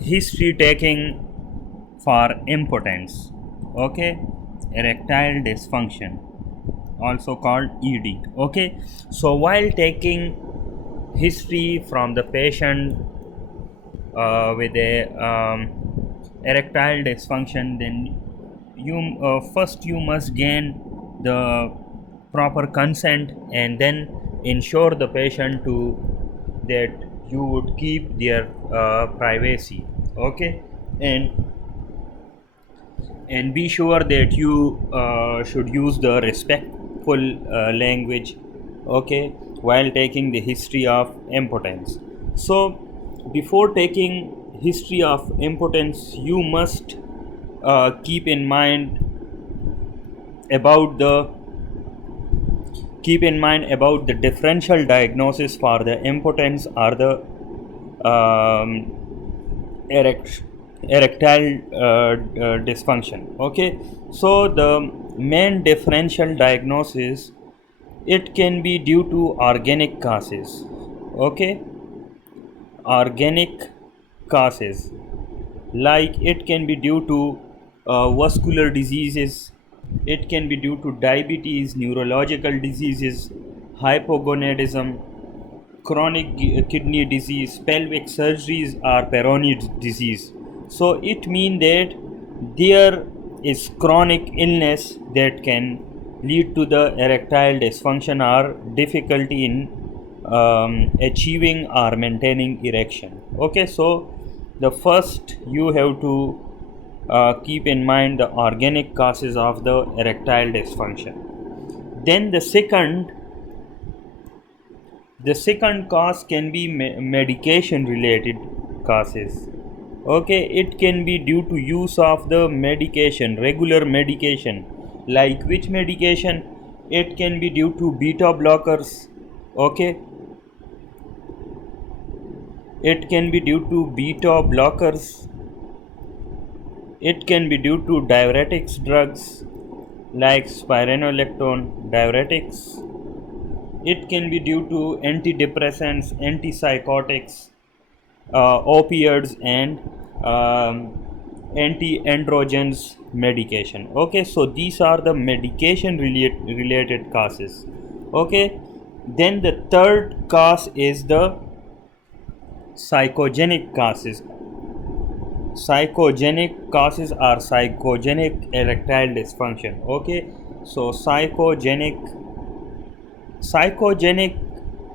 history taking for impotence. Okay, erectile dysfunction, also called ed. Okay, so while taking history from the patient with a erectile dysfunction, then you first you must gain the proper consent and then ensure the patient to that you would keep their privacy. Okay, and be sure that you should use the respectful language. Okay, while taking the history of impotence. So before taking history of impotence, you must keep in mind about the differential diagnosis for the impotence or the um, erect, erectile dysfunction. Okay, so the main differential diagnosis, it can be due to organic causes. Okay, organic causes, like it can be due to vascular diseases, it can be due to diabetes, neurological diseases, hypogonadism, chronic kidney disease, pelvic surgeries, or peroneal disease. So it means that there is chronic illness that can lead to the erectile dysfunction or difficulty in achieving or maintaining erection. Okay, so the first you have to keep in mind the organic causes of the erectile dysfunction. Then the second cause can be medication related causes. Okay, it can be due to use of the medication, regular medication. Like which medication? It can be due to beta blockers. Okay, it can be due to beta blockers. It can be due to diuretics drugs like spironolactone diuretics. It can be due to antidepressants, antipsychotics, opioids, and anti-androgens medication. Okay, so these are the medication related causes. Okay, then the third cause is the psychogenic causes. Psychogenic causes are psychogenic erectile dysfunction. Okay, so psychogenic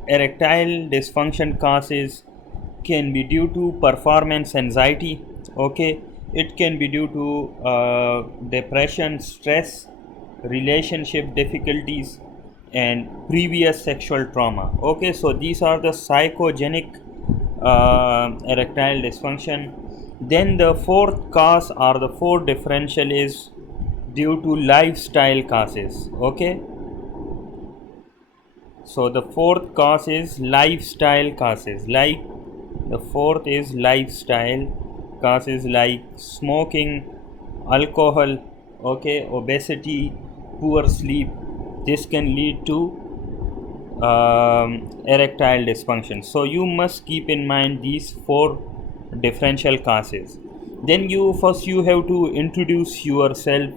erectile dysfunction causes can be due to performance anxiety. Okay, it can be due to depression, stress, relationship difficulties, and previous sexual trauma. Okay, so these are the psychogenic erectile dysfunction. Then the fourth cause or the fourth differential is due to lifestyle causes. Okay, so the fourth cause is lifestyle causes. Like the fourth is lifestyle causes like smoking, alcohol, okay, obesity, poor sleep. This can lead to erectile dysfunction. So you must keep in mind these four differential causes. Then you have to introduce yourself,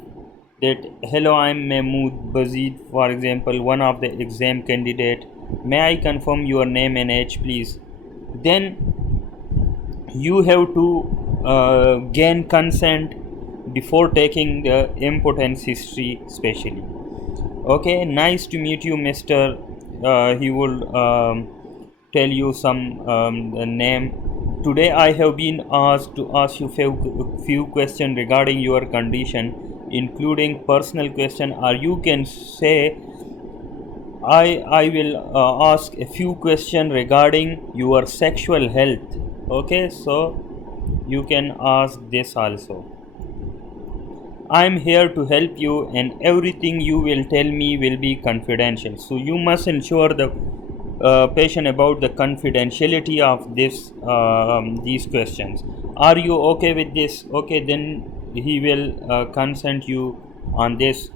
that hello, I'm Mahmood Bazid, for example, one of the exam candidate. May I confirm your name and age, please? Then you have to gain consent before taking the impotence history specially. Okay, nice to meet you, Mr. He will tell you some name. Today I have been asked to ask you few questions regarding your condition, including personal question, or you can say I will ask a few questions regarding your sexual health. Okay, so you can ask this also. I'm here to help you, and everything you will tell me will be confidential. So you must ensure the patient about the confidentiality of these questions. Are you okay with this? Okay, then he will consent you on this.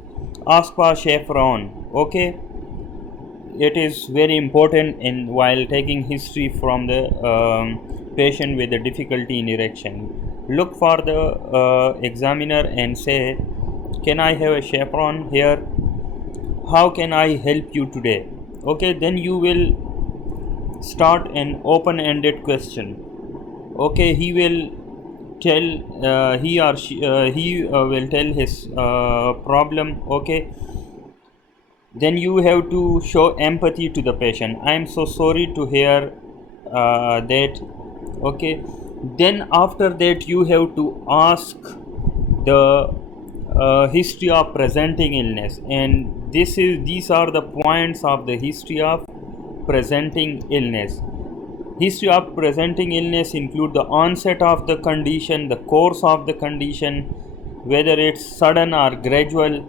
Ask for chevron. Okay, it is very important in while taking history from the patient with a difficulty in erection. Look for the examiner and say, can I have a chaperone here? How can I help you today? Okay, then you will start an open-ended question. Okay, he will tell he will tell his problem. Okay, then you have to show empathy to the patient. I am so sorry to hear that. Okay, then after that you have to ask the history of presenting illness, and these are the points of the history of presenting illness. History of presenting illness include the onset of the condition, the course of the condition, whether it's sudden or gradual,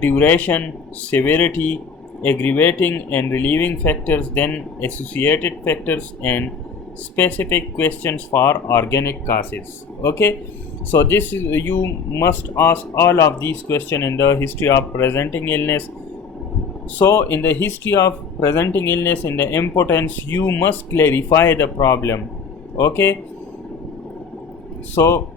duration, severity, aggravating and relieving factors, then associated factors, and specific questions for organic causes. Okay, so this is, you must ask all of these questions in the history of presenting illness. So in the history of presenting illness, in the impotence, you must clarify the problem. Okay, so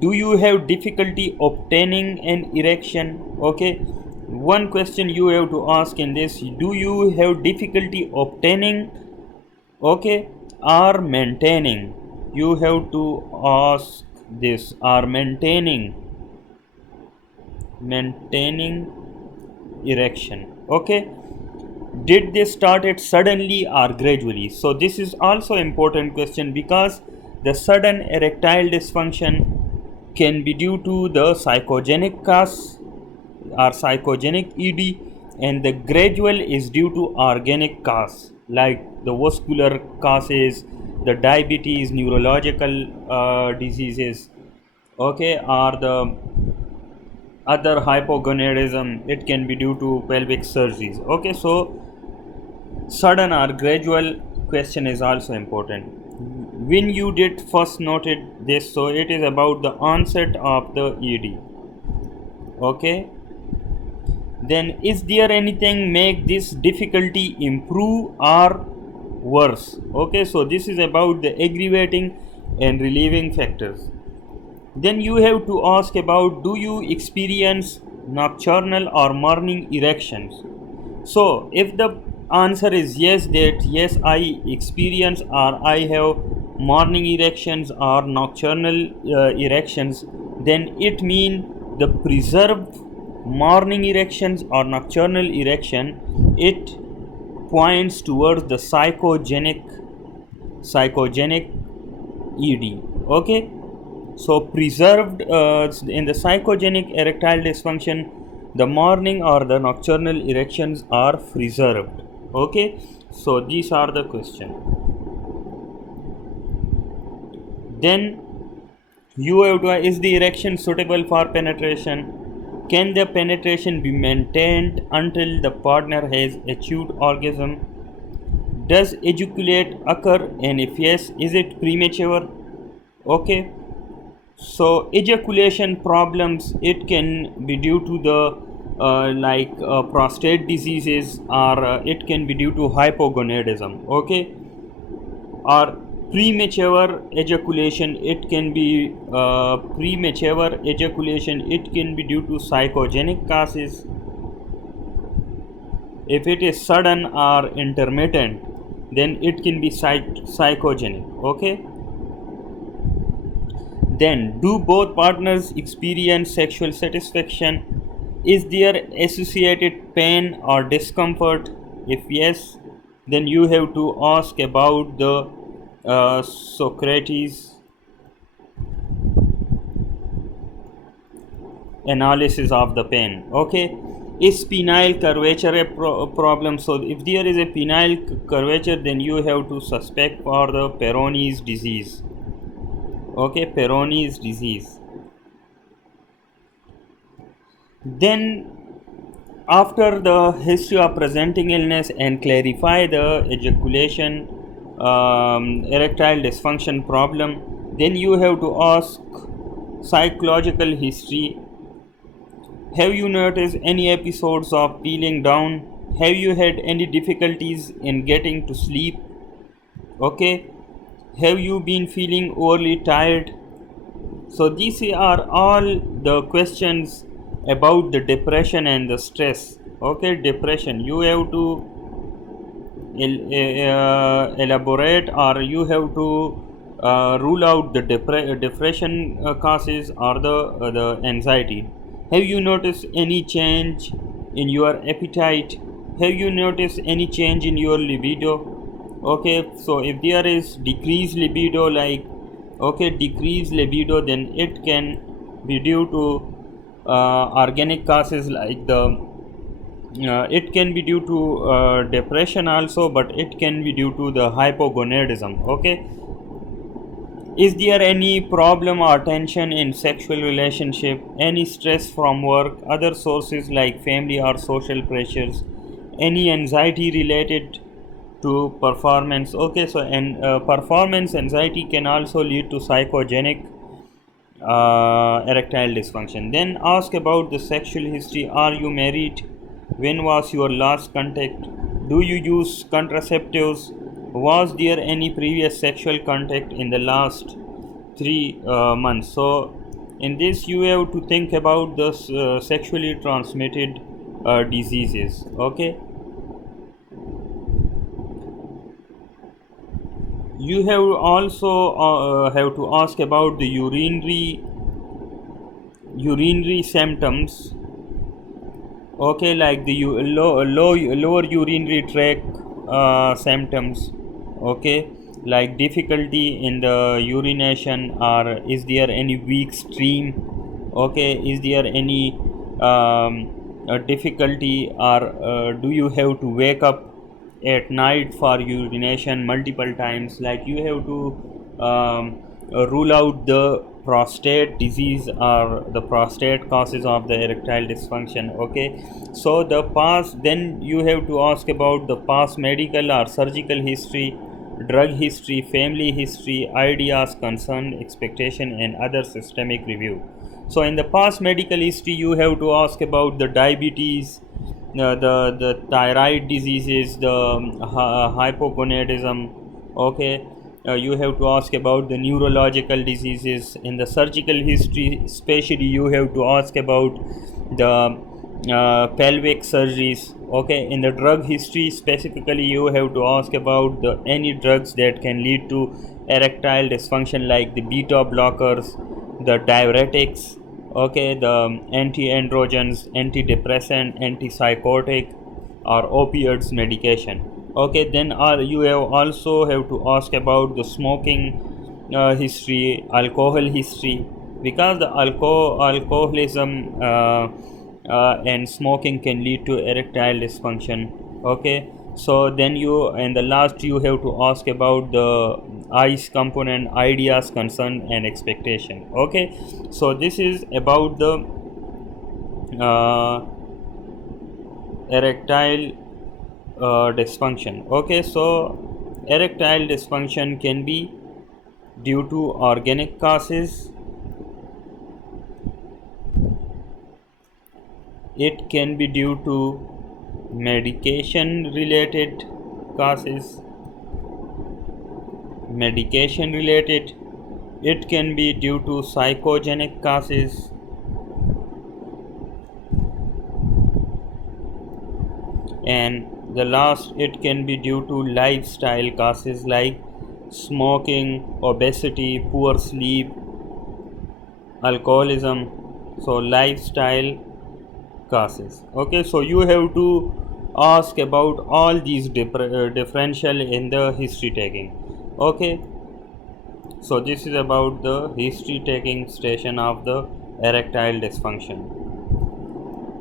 do you have difficulty obtaining an erection? Okay, one question you have to ask in this: do you have difficulty obtaining, okay, or maintaining? You have to ask this, or maintaining erection. Okay, did they start it suddenly or gradually? So this is also important question, because the sudden erectile dysfunction can be due to the psychogenic cause or psychogenic ED, and the gradual is due to organic cause like the vascular causes, the diabetes, neurological diseases, okay, or the other hypogonadism. It can be due to pelvic surgeries. Okay, so sudden or gradual question is also important. When you did first noted this, so it is about the onset of the ED. Okay, then is there anything make this difficulty improve or worse? Okay, so this is about the aggravating and relieving factors. Then you have to ask about, do you experience nocturnal or morning erections? So if the answer is yes, that yes, I experience or I have morning erections or nocturnal erections, then it means the preserved morning erections or nocturnal erection, it points towards the psychogenic ED. Okay, so preserved in the psychogenic erectile dysfunction, the morning or the nocturnal erections are preserved. Okay, so these are the questions. Then you have to, is the erection suitable for penetration? Can the penetration be maintained until the partner has achieved orgasm? Does ejaculate occur, and if yes, is it premature? Okay, so ejaculation problems, it can be due to the prostate diseases, or it can be due to hypogonadism. Okay, or premature ejaculation, it can be premature ejaculation, it can be due to psychogenic causes. If it is sudden or intermittent, then it can be psychogenic. Okay, then do both partners experience sexual satisfaction? Is there associated pain or discomfort? If yes, then you have to ask about the Socrates analysis of the pain. Okay, is penile curvature a problem? So if there is a penile curvature, then you have to suspect for the Peyronie's disease. Okay, Peyronie's disease. Then after the history of presenting illness and clarify the ejaculation erectile dysfunction problem, then you have to ask psychological history. Have you noticed any episodes of peeling down? Have you had any difficulties in getting to sleep? Okay, Have you been feeling overly tired? So these are all the questions about the depression and the stress. Okay, depression. You have to elaborate, or you have to rule out the depression causes or the anxiety. Have you noticed any change in your appetite? Have you noticed any change in your libido? Okay, so if there is decreased libido, like, okay, decreased libido, then it can be due to organic causes like the it can be due to depression also, but it can be due to the hypogonadism. Okay, is there any problem or tension in sexual relationship, any stress from work, other sources like family or social pressures, any anxiety related to performance? Okay, so and performance anxiety can also lead to psychogenic erectile dysfunction. Then ask about the sexual history. Are you married? When was your last contact? Do you use contraceptives? Was there any previous sexual contact in the last 3 months? So, in this, you have to think about the sexually transmitted diseases. Okay, you have also have to ask about the urinary symptoms. Okay, like the lower urinary tract symptoms. Okay, like difficulty in the urination, or is there any weak stream? Okay, is there any difficulty, or do you have to wake up at night for urination multiple times? Like, you have to rule out the prostate disease or the prostate causes of the erectile dysfunction. Okay, so the past, then you have to ask about the past medical or surgical history, drug history, family history, ideas, concern, expectation, and other systemic review. So in the past medical history, you have to ask about the diabetes, the thyroid diseases, the hypogonadism. Okay, you have to ask about the neurological diseases. In the surgical history, especially, you have to ask about the pelvic surgeries. Okay, in the drug history specifically, you have to ask about the any drugs that can lead to erectile dysfunction, like the beta blockers, the diuretics. Okay, the anti-androgens, antidepressant, antipsychotic, or opioids medication. Okay, then you have also have to ask about the smoking history, alcohol history, because the alcoholism and smoking can lead to erectile dysfunction. Okay, so then you, and the last, you have to ask about the ICE component, ideas, concern, and expectation. Okay, so this is about the uh, erectile dysfunction. Okay, so erectile dysfunction can be due to organic causes, it can be due to medication related causes, medication related, it can be due to psychogenic causes, and the last, it can be due to lifestyle causes like smoking, obesity, poor sleep, alcoholism. So lifestyle causes. Okay, so you have to ask about all these differential in the history taking. Okay, so this is about the history taking station of the erectile dysfunction.